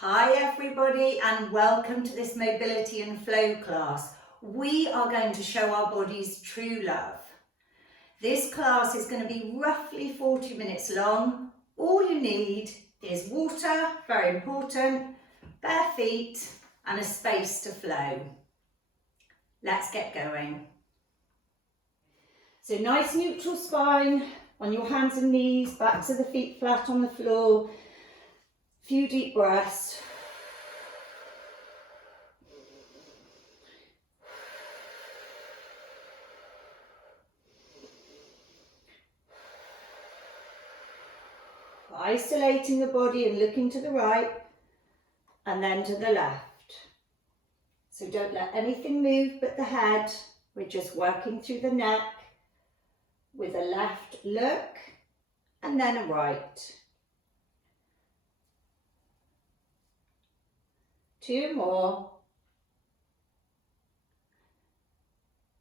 Hi everybody and welcome to this mobility and flow class. We are going to show our bodies true love. This class is going to be roughly 40 minutes long. All you need is water, very important, bare feet and a space to flow. Let's get going. So nice neutral spine on your hands and knees, backs of the feet flat on the floor. Few deep breaths. Isolating the body and looking to the right and then to the left. So don't let anything move but the head. We're just working through the neck with a left look and then a right. 2 more.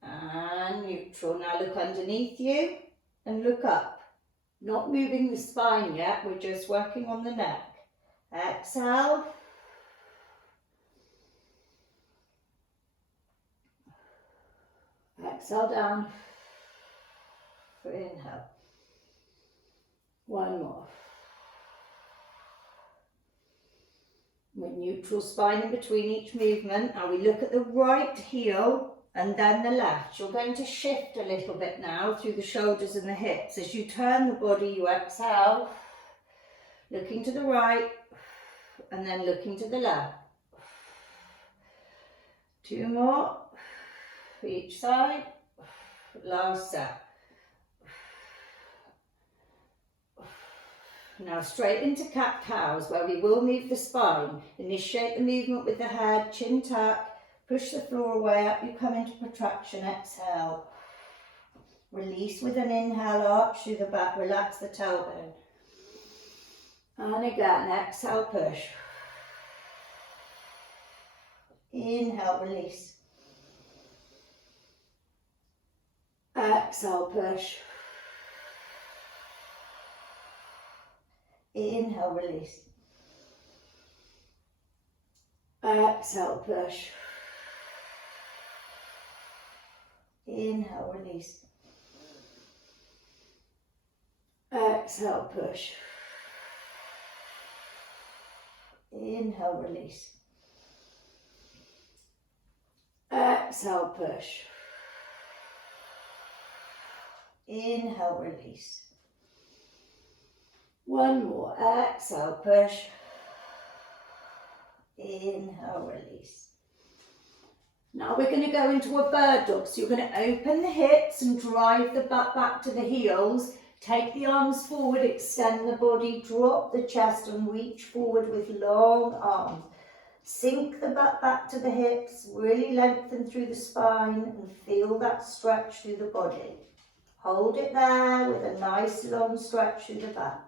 And neutral. Now look underneath you and look up. Not moving the spine yet, we're just working on the neck. Exhale. Exhale down. Inhale. 1 more. With neutral spine in between each movement. Now we look at the right heel and then the left. You're going to shift a little bit now through the shoulders and the hips. As you turn the body, you exhale, looking to the right and then looking to the left. 2 more for each side. Last set. Now straight into cat-cows where we will move the spine. Initiate the movement with the head, chin tuck, push the floor away, up you come into protraction, exhale. Release with an inhale, arch through the back, relax the tailbone. And again, exhale, push. Inhale, release. Exhale, push. Inhale, release. Exhale, push. Inhale, release. Exhale, push. Inhale, release. Exhale, push. Inhale, release. 1 more. Exhale, push. Inhale, release. Now we're going to go into a bird dog. So you're going to open the hips and drive the butt back to the heels. Take the arms forward, extend the body, drop the chest and reach forward with long arms. Sink the butt back to the hips, really lengthen through the spine and feel that stretch through the body. Hold it there with a nice long stretch through the back.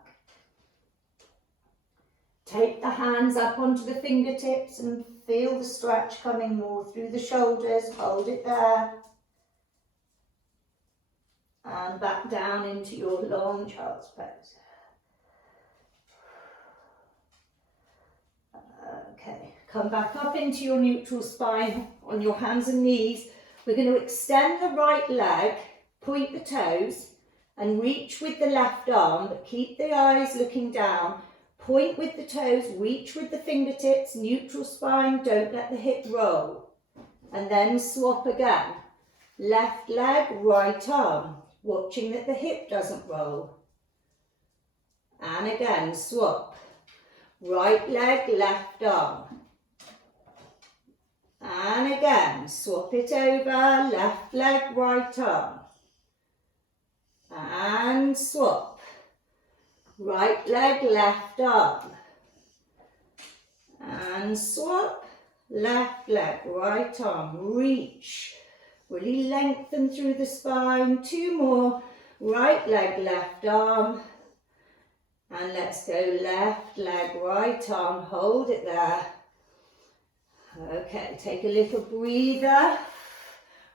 Take the hands up onto the fingertips and feel the stretch coming more through the shoulders. Hold it there. And back down into your long child's pose. Okay, come back up into your neutral spine on your hands and knees. We're going to extend the right leg, point the toes and reach with the left arm, but keep the eyes looking down. Point with the toes, reach with the fingertips, neutral spine, don't let the hip roll. And then swap again. Left leg, right arm, watching that the hip doesn't roll. And again, swap. Right leg, left arm. And again, swap it over, left leg, right arm. And swap. Right leg, left arm. And swap. Left leg, right arm. Reach. Really lengthen through the spine. 2 more. Right leg, left arm. And let's go left leg, right arm. Hold it there. Okay, take a little breather.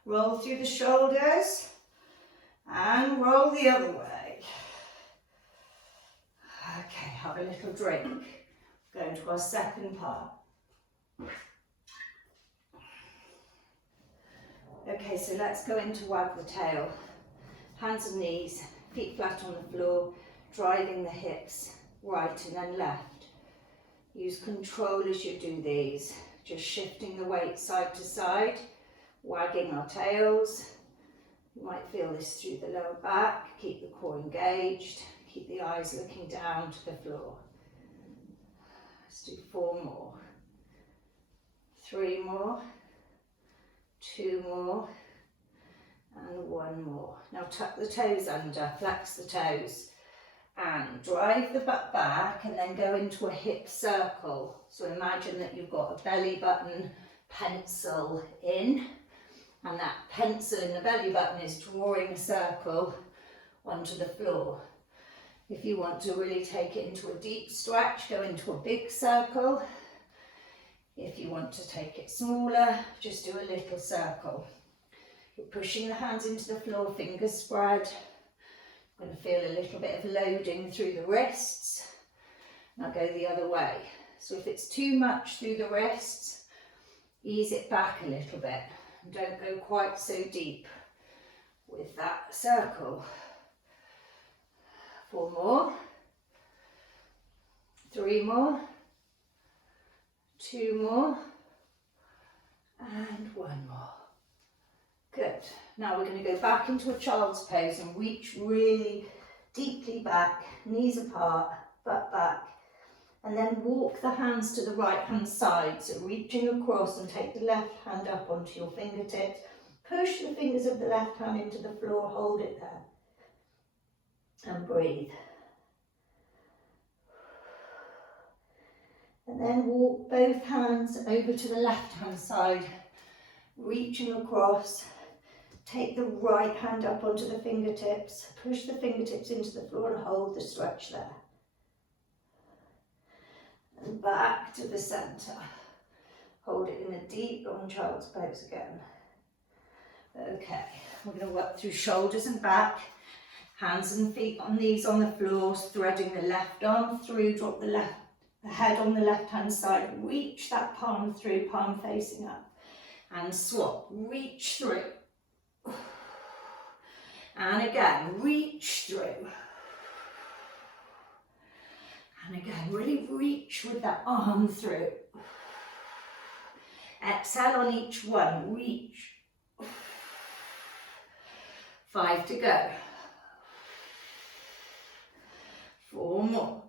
Roll through the shoulders. And roll the other way. Okay, have a little drink. Going to our second part. Okay, so let's go into wag the tail. Hands and knees, feet flat on the floor, driving the hips right and then left. Use control as you do these, just shifting the weight side to side, wagging our tails. You might feel this through the lower back, keep the core engaged, keep the eyes looking down to the floor. Let's do 4 more, 3 more, 2 more, and 1 more. Now tuck the toes under, flex the toes, and drive the butt back and then go into a hip circle. So imagine that you've got a belly button pencil in, and that pencil in the belly button is drawing a circle onto the floor. If you want to really take it into a deep stretch, go into a big circle. If you want to take it smaller, just do a little circle. You're pushing the hands into the floor, fingers spread. You're going to feel a little bit of loading through the wrists. Now go the other way. So if it's too much through the wrists, ease it back a little bit. And don't go quite so deep with that circle. 4 more, 3 more, 2 more, and 1 more. Good. Now we're going to go back into a child's pose and reach really deeply back, knees apart, butt back, and then walk the hands to the right hand side. So reaching across and take the left hand up onto your fingertips. Push the fingers of the left hand into the floor, hold it there. And breathe. And then walk both hands over to the left hand side, reaching across. Take the right hand up onto the fingertips, push the fingertips into the floor and hold the stretch there. And back to the centre. Hold it in a deep long child's pose again. Okay, we're going to work through shoulders and back. Hands and feet on knees on the floor, threading the left arm through, drop the head on the left hand side, reach that palm through, palm facing up, and swap, reach through. And again, reach through. And again, really reach with that arm through. Exhale on each one, reach. 5 to go. 4 more.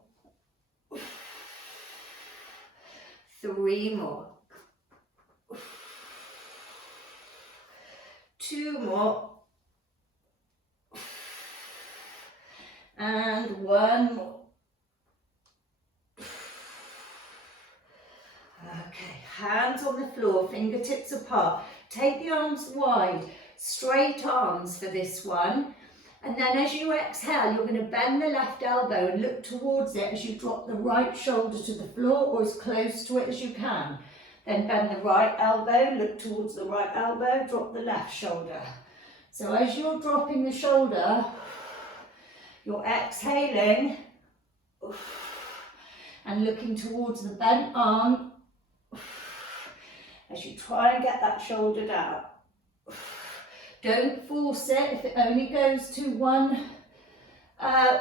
3 more. 2 more. And 1 more. Okay, hands on the floor, fingertips apart. Take the arms wide, straight arms for this one. And then as you exhale, you're going to bend the left elbow and look towards it as you drop the right shoulder to the floor or as close to it as you can. Then bend the right elbow, look towards the right elbow, drop the left shoulder. So as you're dropping the shoulder, you're exhaling and looking towards the bent arm as you try and get that shoulder down. Don't force it. If it only goes to one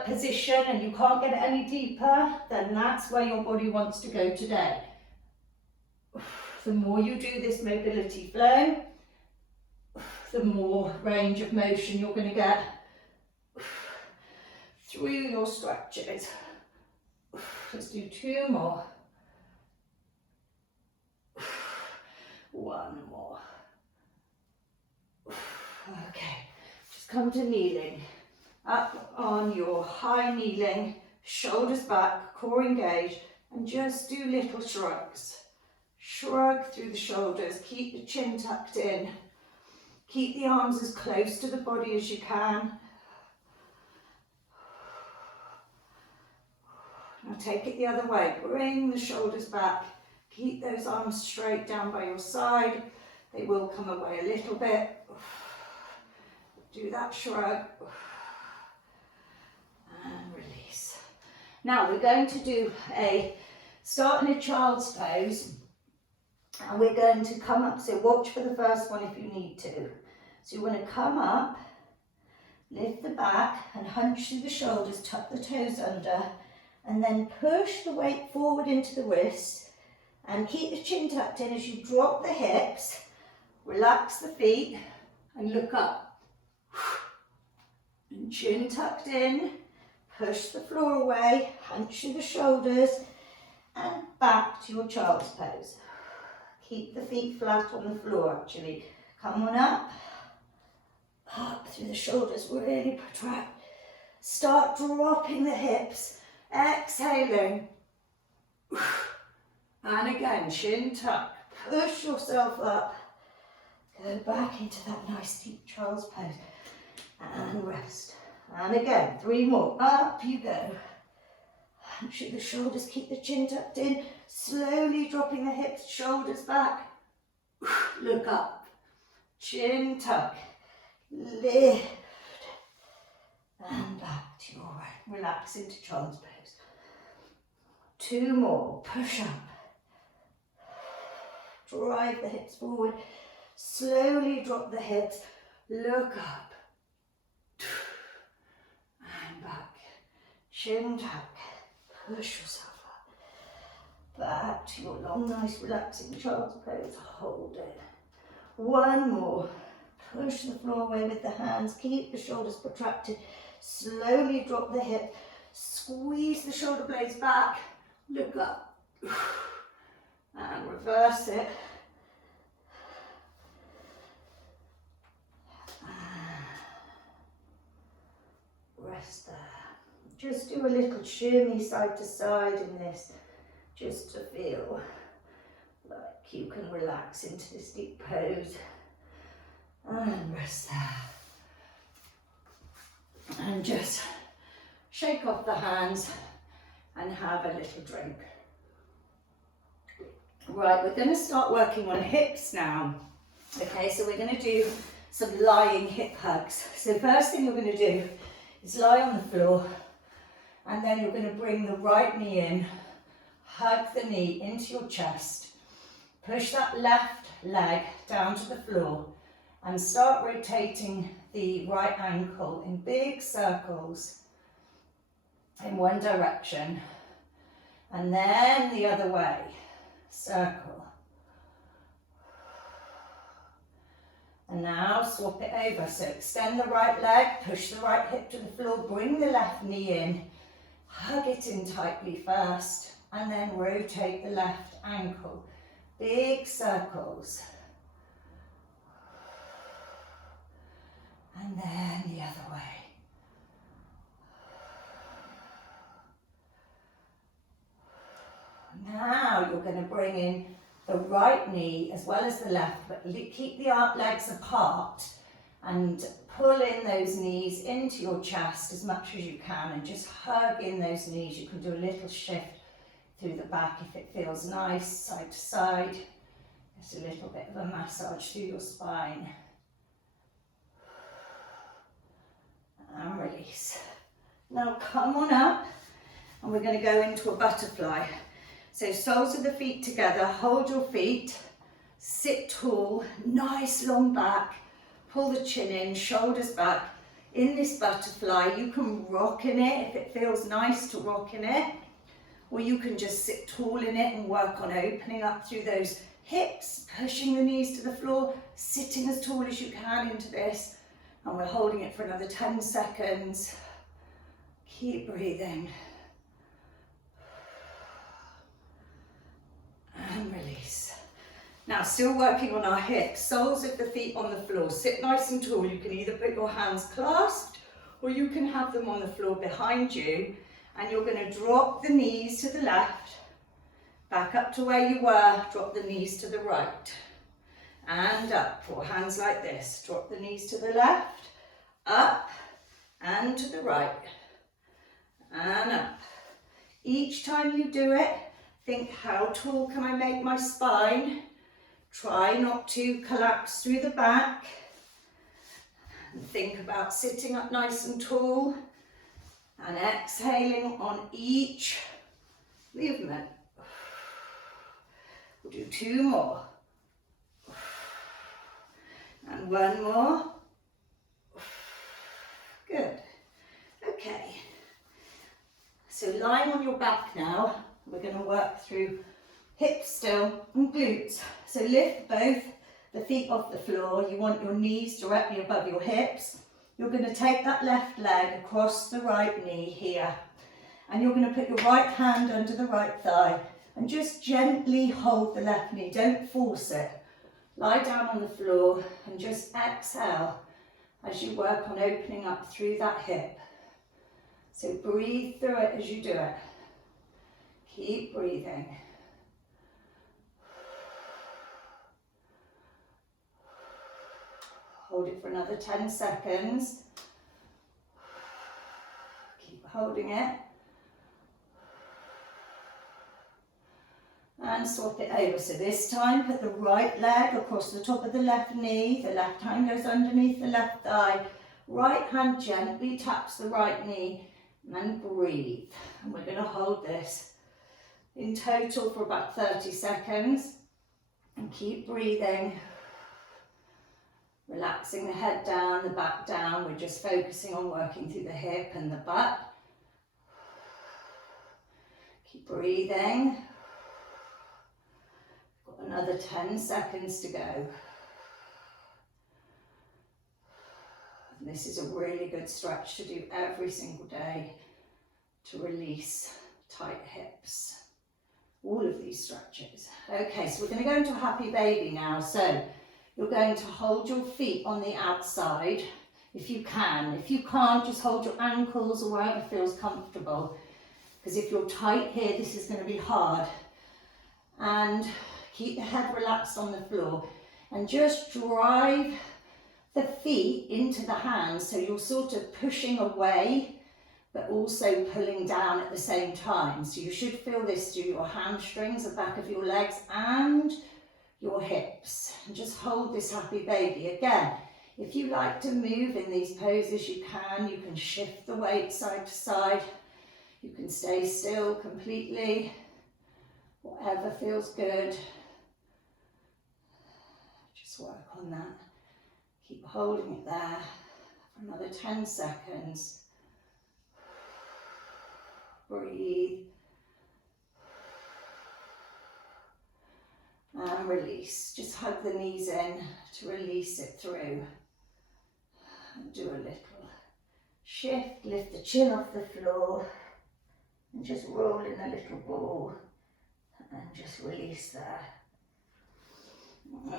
position and you can't get it any deeper, then that's where your body wants to go today. The more you do this mobility flow, the more range of motion you're going to get through your stretches. Let's do 2 more. 1 more. Okay, just come to kneeling. Up on your high kneeling, shoulders back, core engaged, and just do little shrugs. Shrug through the shoulders, keep the chin tucked in. Keep the arms as close to the body as you can. Now take it the other way. Bring the shoulders back. Keep those arms straight down by your side. They will come away a little bit. Do that shrug. And release. Now we're going to do a Start in a child's pose, and we're going to come up, so watch for the first one if you need to. So you want to come up, lift the back and hunch through the shoulders, tuck the toes under, and then push the weight forward into the wrist and keep the chin tucked in as you drop the hips, relax the feet and look up. And chin tucked in, push the floor away, hunch through the shoulders and back to your child's pose. Keep the feet flat on the floor actually. Come on up through the shoulders, really protract. Start dropping the hips, exhaling. And again, chin tuck, push yourself up. Go back into that nice deep child's pose. And rest. And again, 3 more. Up you go. Hunch through the shoulders, keep the chin tucked in. Slowly dropping the hips, shoulders back. Look up. Chin tuck. Lift. And back to your right. Relax into child's pose. 2 more. Push up. Drive the hips forward. Slowly drop the hips. Look up. And back. Chin tuck. Push yourself up. Back to your long, nice, relaxing child's pose. Hold it. 1 more. Push the floor away with the hands. Keep the shoulders protracted. Slowly drop the hip. Squeeze the shoulder blades back. Look up. And reverse it. Rest there. Just do a little shimmy side to side in this, just to feel like you can relax into this deep pose. And rest there. And just shake off the hands and have a little drink. Right, we're going to start working on hips now. Okay, so we're going to do some lying hip hugs. So first thing you're going to do is lie on the floor, and then you're going to bring the right knee in, hug the knee into your chest, push that left leg down to the floor and start rotating the right ankle in big circles in one direction and then the other way, circle. And now swap it over, so extend the right leg, push the right hip to the floor, bring the left knee in, hug it in tightly first, and then rotate the left ankle. Big circles. And then the other way. Now you're going to bring in the right knee as well as the left, but keep the legs apart and pull in those knees into your chest as much as you can and just hug in those knees. You can do a little shift through the back if it feels nice, side to side. Just a little bit of a massage through your spine. And release. Now come on up and we're going to go into a butterfly. So soles of the feet together, hold your feet, sit tall, nice long back, pull the chin in, shoulders back. In this butterfly, you can rock in it if it feels nice to rock in it, or you can just sit tall in it and work on opening up through those hips, pushing the knees to the floor, sitting as tall as you can into this, and we're holding it for another 10 seconds. Keep breathing. And release. Now still working on our hips, soles of the feet on the floor. Sit nice and tall. You can either put your hands clasped or you can have them on the floor behind you, and you're going to drop the knees to the left, back up to where you were, drop the knees to the right and up, or hands like this. Drop the knees to the left, up and to the right and up. Each time you do it, think, how tall can I make my spine? Try not to collapse through the back. And think about sitting up nice and tall and exhaling on each movement. do 2 more. And 1 more. Good. Okay. So lying on your back now, we're going to work through hips still and glutes. So lift both the feet off the floor. You want your knees directly above your hips. You're going to take that left leg across the right knee here. And you're going to put your right hand under the right thigh and just gently hold the left knee. Don't force it. Lie down on the floor and just exhale as you work on opening up through that hip. So breathe through it as you do it. Keep breathing. Hold it for another 10 seconds. Keep holding it. And swap it over. So this time, put the right leg across the top of the left knee. The left hand goes underneath the left thigh. Right hand gently taps the right knee. And breathe. And we're going to hold this in total for about 30 seconds. And keep breathing. Relaxing the head down, the back down. We're just focusing on working through the hip and the butt. Keep breathing. Got another 10 seconds to go. And this is a really good stretch to do every single day to release tight hips. All of these stretches. Okay, so we're going to go into a happy baby now. So you're going to hold your feet on the outside if you can. If you can't, just hold your ankles or wherever feels comfortable. Because if you're tight here, this is going to be hard. And keep the head relaxed on the floor. And just drive the feet into the hands. So you're sort of pushing away, but also pulling down at the same time. So you should feel this through your hamstrings, the back of your legs, and your hips. And just hold this happy baby. Again, if you like to move in these poses, you can shift the weight side to side. You can stay still completely, whatever feels good. Just work on that. Keep holding it there for another 10 seconds. Breathe. And release. Just hug the knees in to release it through. And do a little shift. Lift the chin off the floor. And just roll in a little ball. And just release there.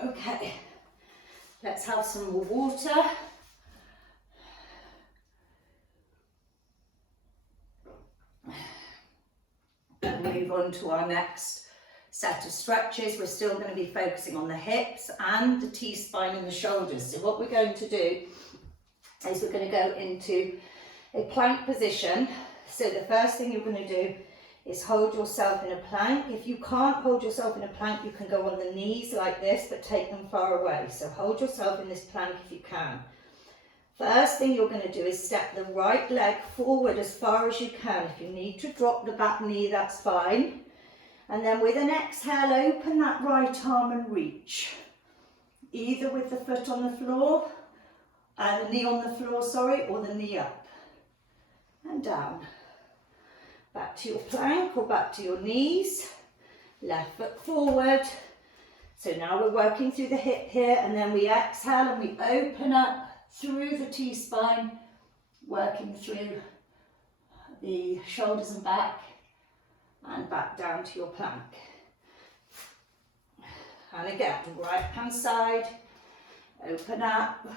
Okay. Let's have some more water. And move on to our next set of stretches. We're still going to be focusing on the hips and the T-spine and the shoulders. So what we're going to do is we're going to go into a plank position. So the first thing you're going to do is hold yourself in a plank. If you can't hold yourself in a plank, you can go on the knees like this, but take them far away. So hold yourself in this plank if you can. First thing you're going to do is step the right leg forward as far as you can. If you need to drop the back knee, that's fine. And then with an exhale, open that right arm and reach. Either with the foot on the floor, the knee on the floor, sorry, or the knee up. And down. Back to your plank or back to your knees. Left foot forward. So now we're working through the hip here, and then we exhale and we open up through the T-spine, working through the shoulders and back down to your plank. And again, right hand side, open up,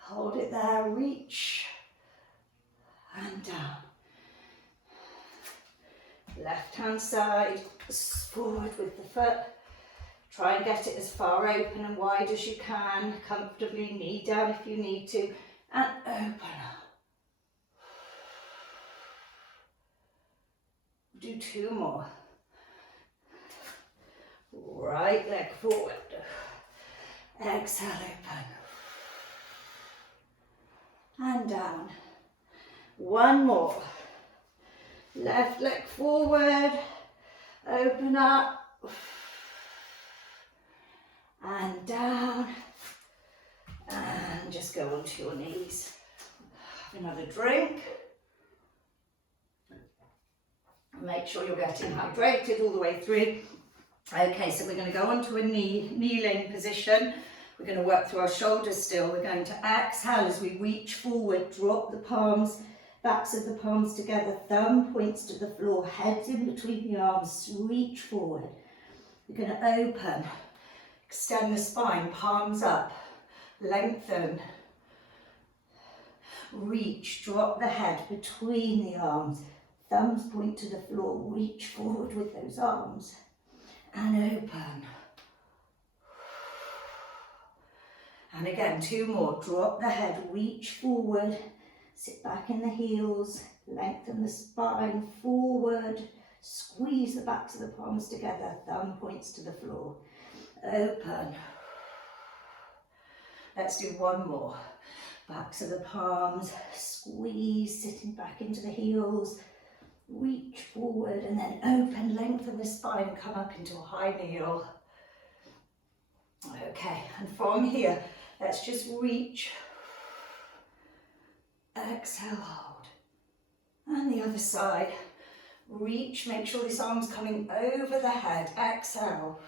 hold it there, reach, and down. Left hand side, forward with the foot. Try and get it as far open and wide as you can, comfortably, knee down if you need to, and open up. Do 2 more. Right leg forward. Exhale, open. And down. 1 more. Left leg forward. Open up. And down. And just go onto your knees. Have another drink. Make sure you're getting hydrated all the way through. Okay, so we're going to go onto a kneeling position. We're going to work through our shoulders still. We're going to exhale as we reach forward, drop the palms, backs of the palms together, thumb points to the floor, heads in between the arms, reach forward. We're going to open, extend the spine, palms up, lengthen, reach, drop the head between the arms, thumbs point to the floor, reach forward with those arms, and open. And again, 2 more. Drop the head, reach forward, sit back in the heels, lengthen the spine forward, squeeze the backs of the palms together, thumb points to the floor. Open. Let's do 1 more. Backs of the palms, squeeze, sitting back into the heels, reach forward and then open, lengthen the spine, come up into a high kneel. Okay, and from here, let's just reach, exhale, hold. And the other side, reach, make sure this arm's coming over the head, exhale.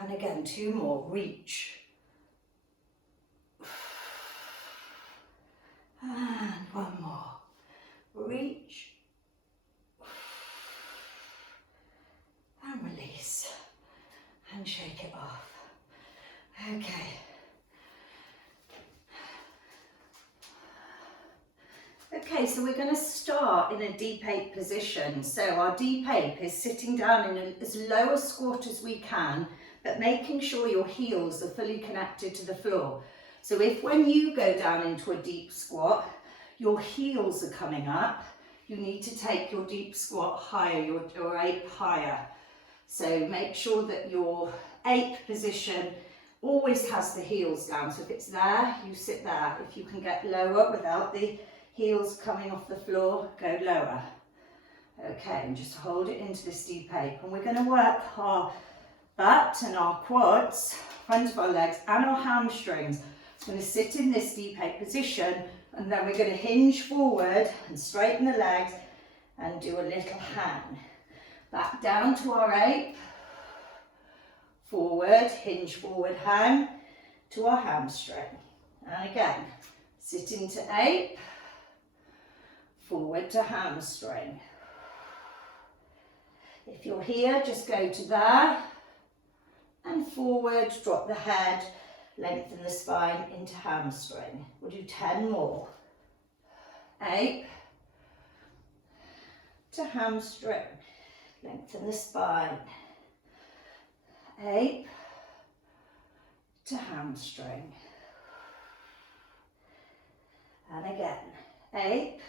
And again, 2 more, reach. And 1 more. Reach and release and shake it off. Okay. Okay, so we're going to start in a deep 8 position. So our deep 8 is sitting down in as low a squat as we can, but making sure your heels are fully connected to the floor. So if when you go down into a deep squat, your heels are coming up, you need to take your deep squat higher, your ape higher. So make sure that your ape position always has the heels down. So if it's there, you sit there. If you can get lower without the heels coming off the floor, go lower. Okay, and just hold it into this deep ape. And we're going to work our butt and our quads, front of our legs, and our hamstrings. We're going to sit in this deep ape position, and then we're going to hinge forward and straighten the legs and do a little hang. Back down to our ape, forward, hinge forward, hang to our hamstring. And again, sit into ape, forward to hamstring. If you're here, just go to there and forward, drop the head, lengthen the spine into hamstring. We'll do 10 more. Ape to hamstring. Lengthen the spine. Ape to hamstring. And again, ape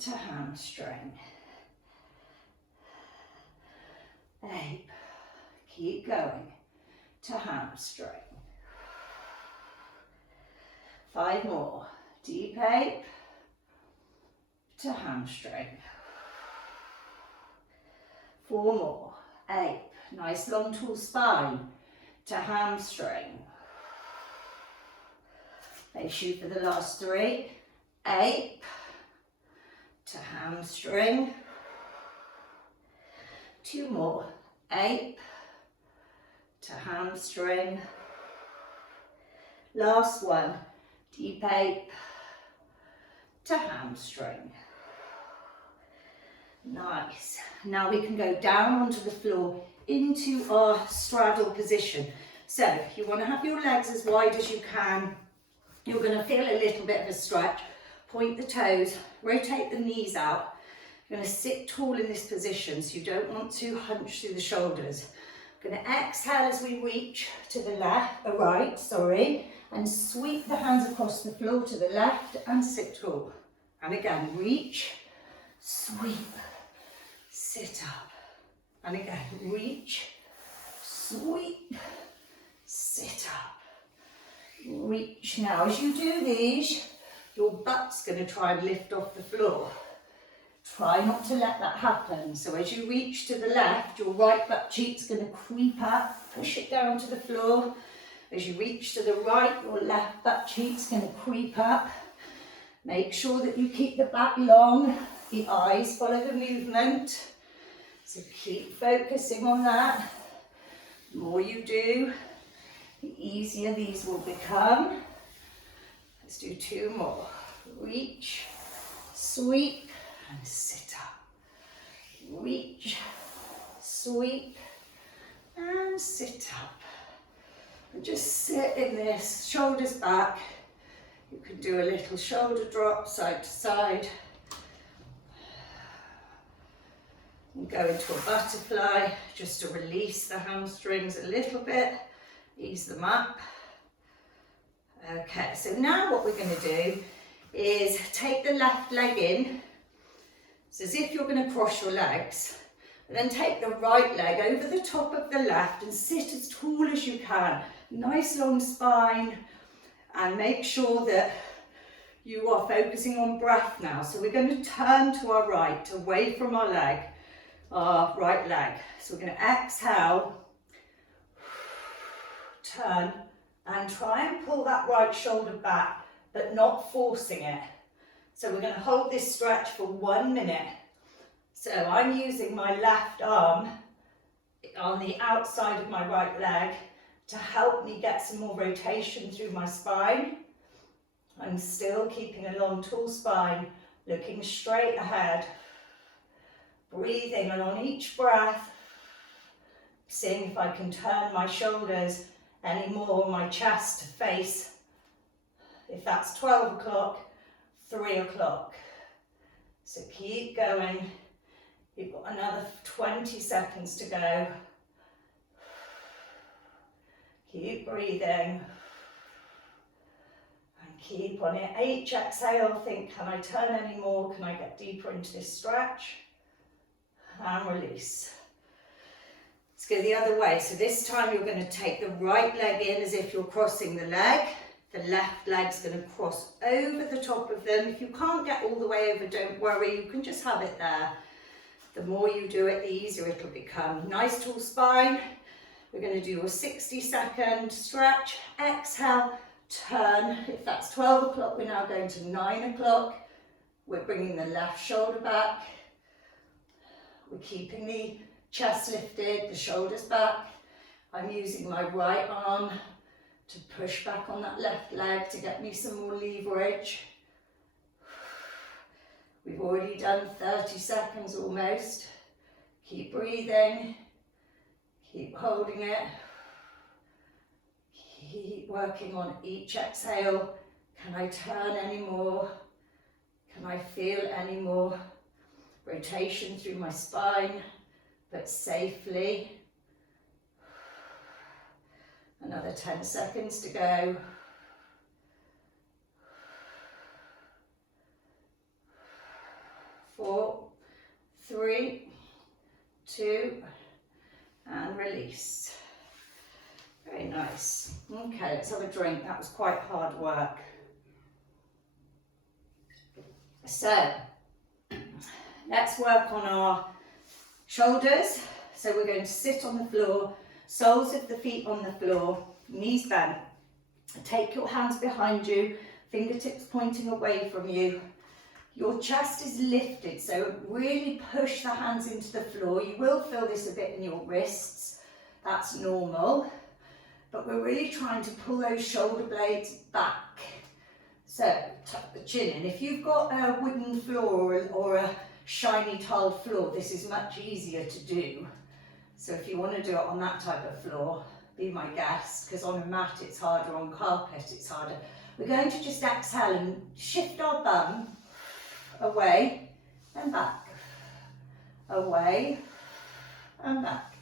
to hamstring. Ape. Keep going. To hamstring. 5 more. Deep ape to hamstring. 4 more. Ape. Nice long tall spine to hamstring. They shoot for the last 3. Ape to hamstring. 2 more. Ape to hamstring. Last one. Deep ape to hamstring. Nice. Now we can go down onto the floor into our straddle position. So you want to have your legs as wide as you can. You're going to feel a little bit of a stretch. Point the toes, rotate the knees out. You're going to sit tall in this position, so you don't want to hunch through the shoulders. We're going to exhale as we reach to the right, and sweep the hands across the floor to the left and sit tall. And again, reach, sweep, sit up. And again, reach, sweep, sit up. Reach. Now, as you do these, your butt's going to try and lift off the floor. Try not to let that happen. So as you reach to the left, your right butt cheek's going to creep up, push it down to the floor. As you reach to the right, your left butt cheek's going to creep up. Make sure that you keep the back long, the eyes follow the movement. So keep focusing on that. The more you do, the easier these will become. Let's do 2 more. Reach, sweep, and sit up. Reach, sweep, and sit up. And just sit in this, shoulders back. You can do a little shoulder drop, side to side. And go into a butterfly, just to release the hamstrings a little bit, ease them up. Okay, so now what we're going to do is take the left leg in. It's as if you're going to cross your legs. And then take the right leg over the top of the left and sit as tall as you can. Nice long spine, and make sure that you are focusing on breath now. So we're going to turn to our right, away from our leg, our right leg. So we're going to exhale, turn, and try and pull that right shoulder back, but not forcing it. So we're going to hold this stretch for 1 minute. So I'm using my left arm on the outside of my right leg to help me get some more rotation through my spine. I'm still keeping a long, tall spine, looking straight ahead. Breathing, and on each breath, seeing if I can turn my shoulders any more, my chest to face. If that's 12 o'clock, 3 o'clock. So keep going. You've got another 20 seconds to go. Keep breathing. And keep on it. Each exhale, think, can I turn any more? Can I get deeper into this stretch? And release. Let's go the other way. So this time you're going to take the right leg in as if you're crossing the leg. The left leg's going to cross over the top of them. If you can't get all the way over, don't worry. You can just have it there. The more you do it, the easier it'll become. Nice tall spine. We're going to do a 60-second stretch. Exhale, turn. If that's 12 o'clock, we're now going to 9 o'clock. We're bringing the left shoulder back. We're keeping the chest lifted, the shoulders back. I'm using my right arm to push back on that left leg to get me some more leverage. We've already done 30 seconds almost. Keep breathing. Keep holding it. Keep working on each exhale. Can I turn any more? Can I feel any more rotation through my spine, but safely? Another 10 seconds to go. 4, 3, 2, and release. Very nice. Okay, let's have a drink. That was quite hard work. So, let's work on our shoulders. So we're going to sit on the floor, soles of the feet on the floor, knees bent. Take your hands behind you, fingertips pointing away from you. Your chest is lifted, so really push the hands into the floor. You will feel this a bit in your wrists. That's normal. But we're really trying to pull those shoulder blades back. So tuck the chin in. If you've got a wooden floor or a shiny tiled floor, this is much easier to do. So if you want to do it on that type of floor, be my guest, because on a mat it's harder, on carpet it's harder. We're going to just exhale and shift our bum away and back, away and back.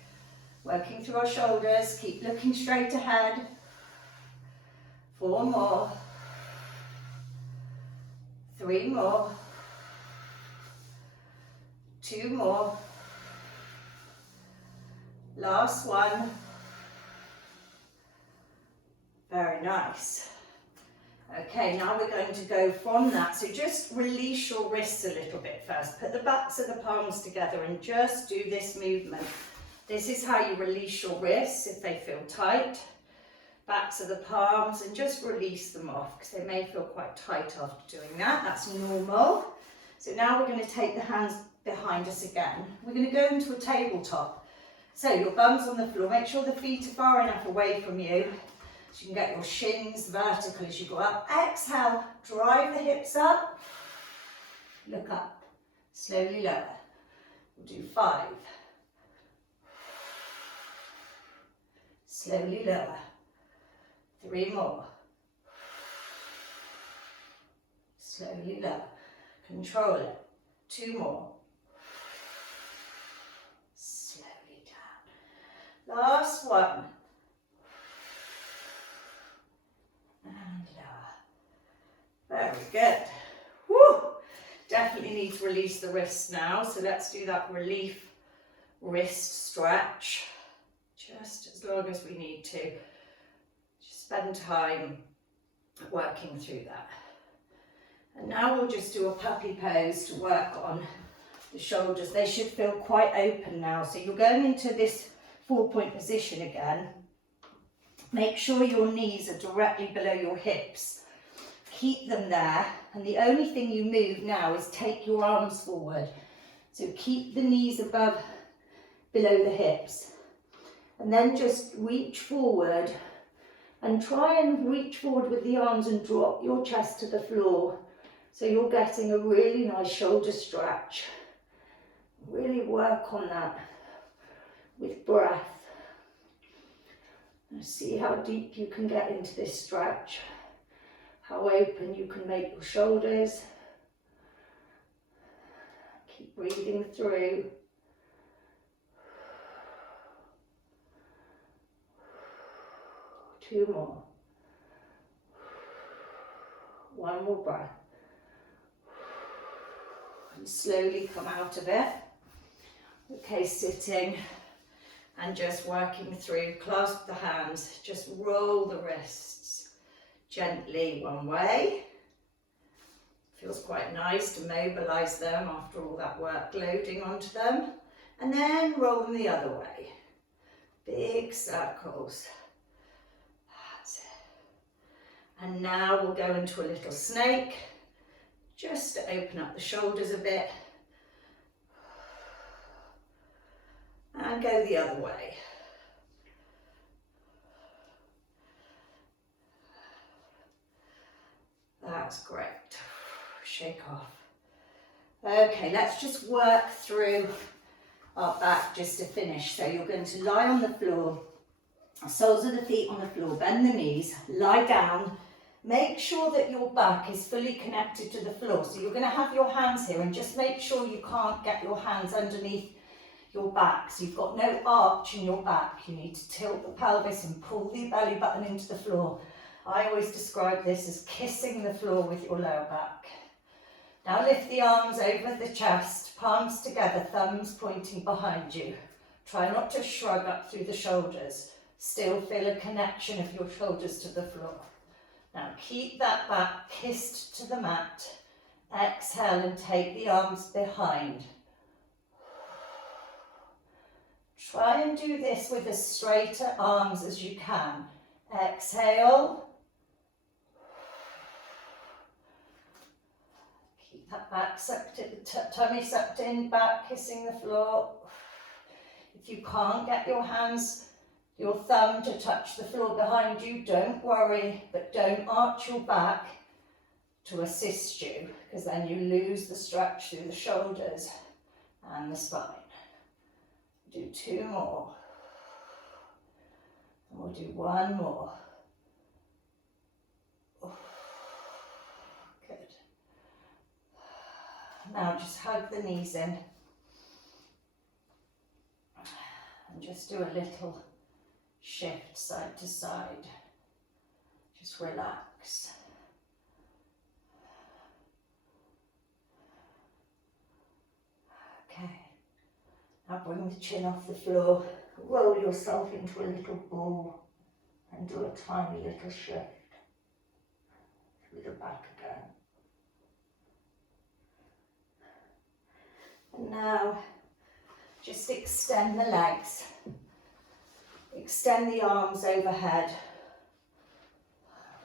Working through our shoulders, keep looking straight ahead. 4 more. 3 more. 2 more. Last one. Very nice. Okay, now we're going to go from that. So just release your wrists a little bit first. Put the backs of the palms together and just do this movement. This is how you release your wrists if they feel tight. Backs of the palms, and just release them off because they may feel quite tight after doing that. That's normal. So now we're going to take the hands behind us again. We're going to go into a tabletop. So your bum's on the floor. Make sure the feet are far enough away from you so you can get your shins vertical as you go up. Exhale, drive the hips up. Look up. Slowly lower. We'll do 5. Slowly lower. 3 more. Slowly lower. Control it. 2 more. Slowly down. Last one. And lower. Very good. Woo! Definitely need to release the wrists now. So let's do that relief wrist stretch. Just as long as we need to. Just spend time working through that. And now we'll just do a puppy pose to work on the shoulders. They should feel quite open now. So you're going into this 4-point position again. Make sure your knees are directly below your hips. Keep them there. And the only thing you move now is take your arms forward. So keep the knees above, below the hips. And then just reach forward and try and reach forward with the arms and drop your chest to the floor. So you're getting a really nice shoulder stretch. Really work on that with breath. And see how deep you can get into this stretch. How open you can make your shoulders. Keep breathing through. Two more. One more breath. And slowly come out of it. Okay, sitting and just working through. Clasp the hands, just roll the wrists gently one way. Feels quite nice to mobilize them after all that work loading onto them. And then roll them the other way. Big circles. That's it. And now we'll go into a little snake, just to open up the shoulders a bit. And go the other way. That's great. Shake off. Okay, let's just work through our back just to finish. So you're going to lie on the floor, soles of the feet on the floor, bend the knees, lie down. Make sure that your back is fully connected to the floor. So you're going to have your hands here and just make sure you can't get your hands underneath your back. So you've got no arch in your back. You need to tilt the pelvis and pull the belly button into the floor. I always describe this as kissing the floor with your lower back. Now lift the arms over the chest, palms together, thumbs pointing behind you. Try not to shrug up through the shoulders. Still feel a connection of your shoulders to the floor. Now keep that back kissed to the mat. Exhale and take the arms behind. Try and do this with as straighter arms as you can. Exhale. Keep that back sucked in, tummy sucked in, back kissing the floor. If you can't get your hands, your thumb to touch the floor behind you, don't worry, but don't arch your back to assist you, because then you lose the stretch through the shoulders and the spine. Do 2 more. And we'll do 1 more. Good. Now just hug the knees in. And just do a little shift side to side. Just relax. Okay. Now bring the chin off the floor, roll yourself into a little ball and do a tiny little shift. with the back again. And now just extend the legs. Extend the arms overhead.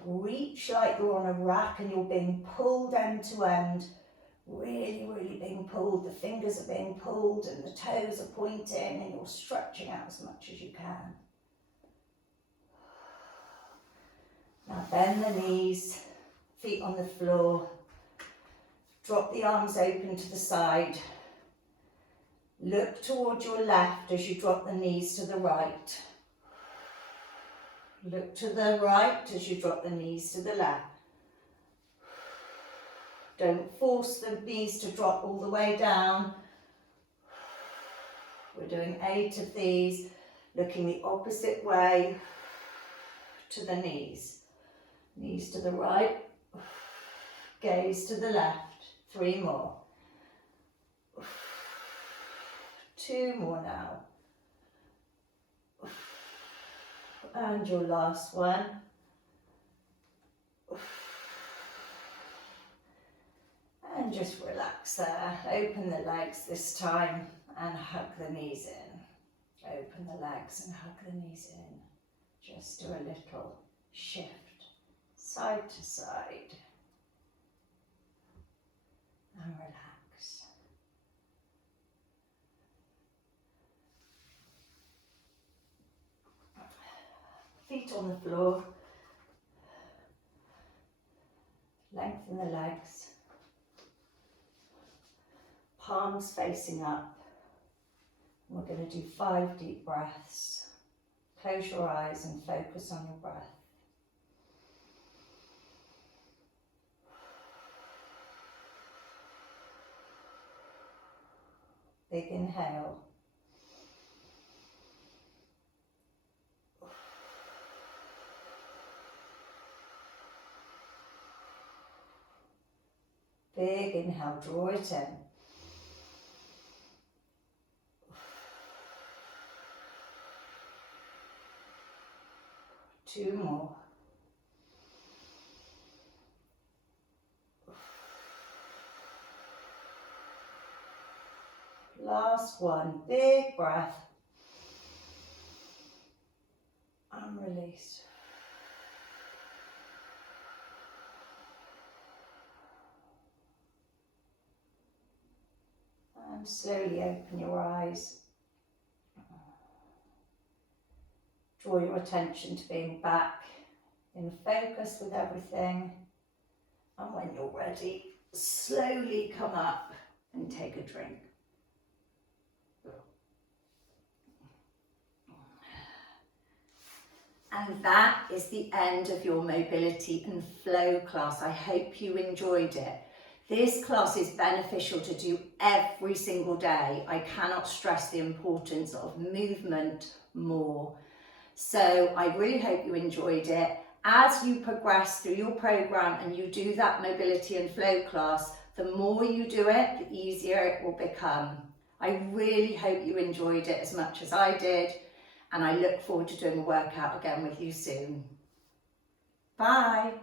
Reach like you're on a rack and you're being pulled end to end. Really, really being pulled. The fingers are being pulled and the toes are pointing and you're stretching out as much as you can. Now bend the knees, feet on the floor. Drop the arms open to the side. Look towards your left as you drop the knees to the right. Look to the right as you drop the knees to the left. Don't force the knees to drop all the way down. We're doing 8 of these, looking the opposite way to the knees. Knees to the right, gaze to the left. 3 more. 2 more now. And your last one. And just relax there. Open the legs this time and hug the knees in. Open the legs and hug the knees in. Just do a little shift, side to side. And relax. Feet on the floor. Lengthen the legs. Palms facing up. We're going to do 5 deep breaths. Close your eyes and focus on your breath. Big inhale. Big inhale, draw it in. Two more. Last one, big breath. And release. And slowly open your eyes. Draw your attention to being back in focus with everything. And when you're ready, slowly come up and take a drink. And that is the end of your mobility and flow class. I hope you enjoyed it. This class is beneficial to do every single day. I cannot stress the importance of movement more. So I really hope you enjoyed it. As you progress through your program and you do that mobility and flow class, the more you do it, the easier it will become. I really hope you enjoyed it as much as I did, and I look forward to doing a workout again with you soon. Bye.